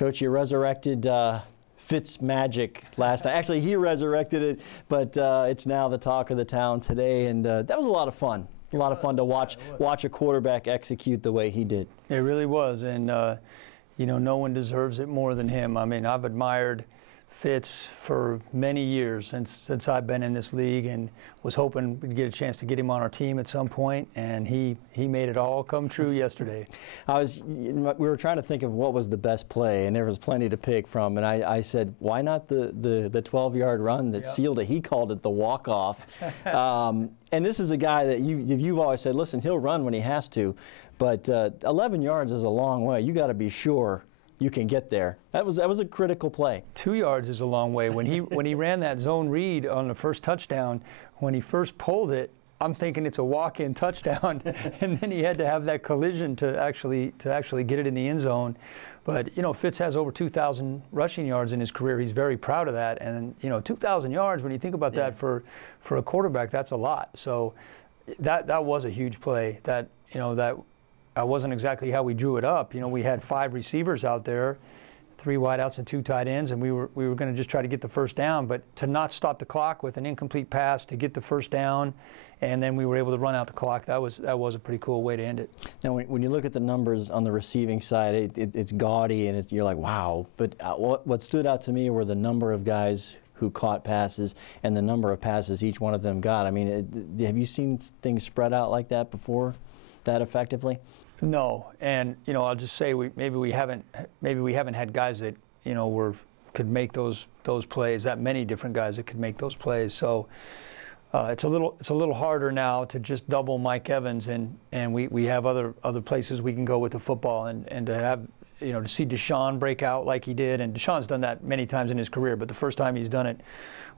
Coach, you resurrected Fitz magic last night. Actually, he resurrected it, but it's now the talk of the town today, and that was a lot of fun. A lot of fun to watch a quarterback execute the way he did. It really was, and you know, no one deserves it more than him. I mean, I've admired Fitz for many years since I've been in this league, and was hoping we'd get a chance to get him on our team at some point, and he made it all come true yesterday. We were trying to think of what was the best play, and there was plenty to pick from, and I said, why not the 12-yard run that sealed it? He called it the walk-off. And this is a guy that you've always said, listen, he'll run when he has to, but 11 yards is a long way. You got to be sure you can get there. That was a critical play. 2 yards is a long way. When he ran that zone read on the first touchdown, when he first pulled it, I'm thinking it's a walk-in touchdown, and then he had to have that collision to actually get it in the end zone. But you know, Fitz has over 2,000 rushing yards in his career. He's very proud of that, and you know, 2,000 yards, when you think about that for a quarterback, that's a lot. So that was a huge play. That, you know, that wasn't exactly how we drew it up. You know, we had 5 receivers out there, 3 wideouts and 2 tight ends, and we were going to just try to get the first down. But to not stop the clock with an incomplete pass to get the first down, and then we were able to run out the clock. That was a pretty cool way to end it. Now, when you look at the numbers on the receiving side, it's gaudy, and you're like, wow. But what stood out to me were the number of guys who caught passes and the number of passes each one of them got. I mean, have you seen things spread out like that before, that effectively? No, and you know, I'll just say maybe we haven't had guys that, you know, could make those plays. That many different guys that could make those plays. So it's a little harder now to just double Mike Evans, and we have other places we can go with the football, and to have, you know, to see Deshaun break out like he did, and Deshaun's done that many times in his career, but the first time he's done it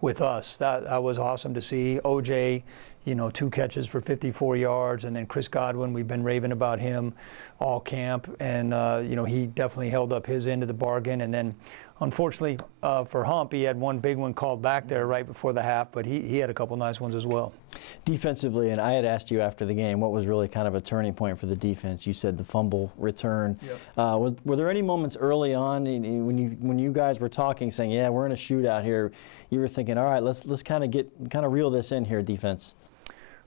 with us, that was awesome to see. OJ, you know, 2 catches for 54 yards, and then Chris Godwin, we've been raving about him all camp, and you know, he definitely held up his end of the bargain. And then, unfortunately for Hump, he had one big one called back there right before the half, but he had a couple nice ones as well. Defensively, and I had asked you after the game, what was really kind of a turning point for the defense? You said the fumble return. Yep. Were there any moments early on when you guys were talking, saying, yeah, we're in a shootout here, you were thinking, all right, let's kind of reel this in here, defense?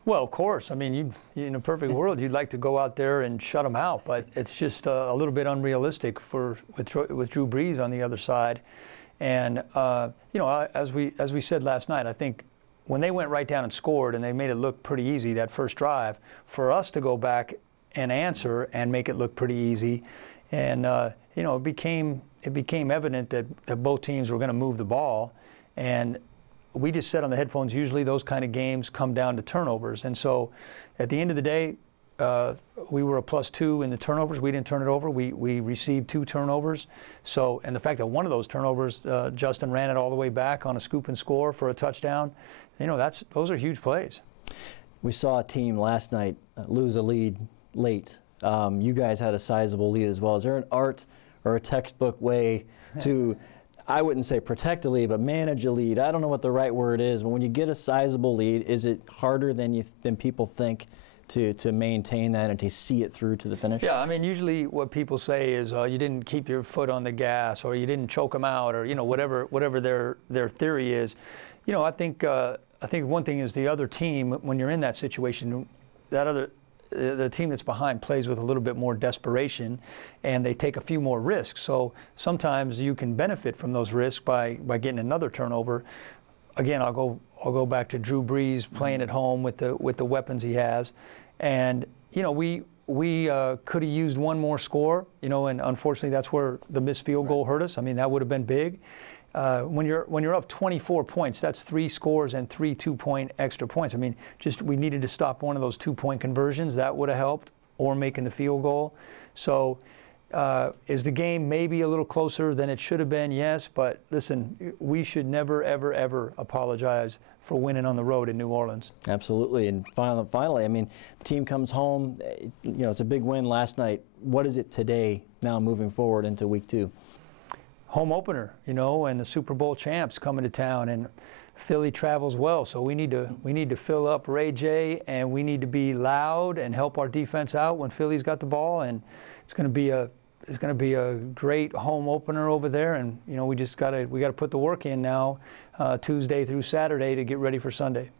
Well, of course. I mean, in a perfect world, you'd like to go out there and shut them out, but it's just a little bit unrealistic with Drew Brees on the other side. And you know, as we said last night, I think when they went right down and scored, and they made it look pretty easy that first drive, for us to go back and answer and make it look pretty easy, and you know, it became evident that both teams were going to move the ball, and we just said on the headphones, usually those kind of games come down to turnovers. And so at the end of the day, we were a +2 in the turnovers. We didn't turn it over. We received 2 turnovers. So, and the fact that one of those turnovers, Justin ran it all the way back on a scoop and score for a touchdown, you know, those are huge plays. We saw a team last night lose a lead late. You guys had a sizable lead as well. Is there an art or a textbook way to, I wouldn't say protect a lead, but manage a lead? I don't know what the right word is, but when you get a sizable lead, is it harder than people think to maintain that and to see it through to the finish? Yeah, I mean, usually what people say is you didn't keep your foot on the gas, or you didn't choke them out, or, you know, whatever their theory is. You know, I think one thing is the other team, when you're in that situation, the team that's behind plays with a little bit more desperation, and they take a few more risks. So sometimes you can benefit from those risks by getting another turnover. Again, I'll go back to Drew Brees playing at home with the weapons he has, and you know, we could have used one more score, you know, and unfortunately that's where the missed field goal hurt us. I mean, that would have been big. When you're up 24 points, that's 3 scores and 3 2-point extra points. I mean, just we needed to stop one of those 2-point conversions. That would have helped, or making the field goal. So is the game maybe a little closer than it should have been? Yes, but listen, we should never, ever, ever apologize for winning on the road in New Orleans. Absolutely. And finally, I mean, the team comes home. You know, it's a big win last night. What is it today, now moving forward into week 2? Home opener, you know, and the Super Bowl champs coming to town, and Philly travels well, so we need to fill up Ray J, and we need to be loud and help our defense out when Philly's got the ball, and it's going to be a It's going to be a great home opener over there, and we got to put the work in now, Tuesday through Saturday, to get ready for Sunday.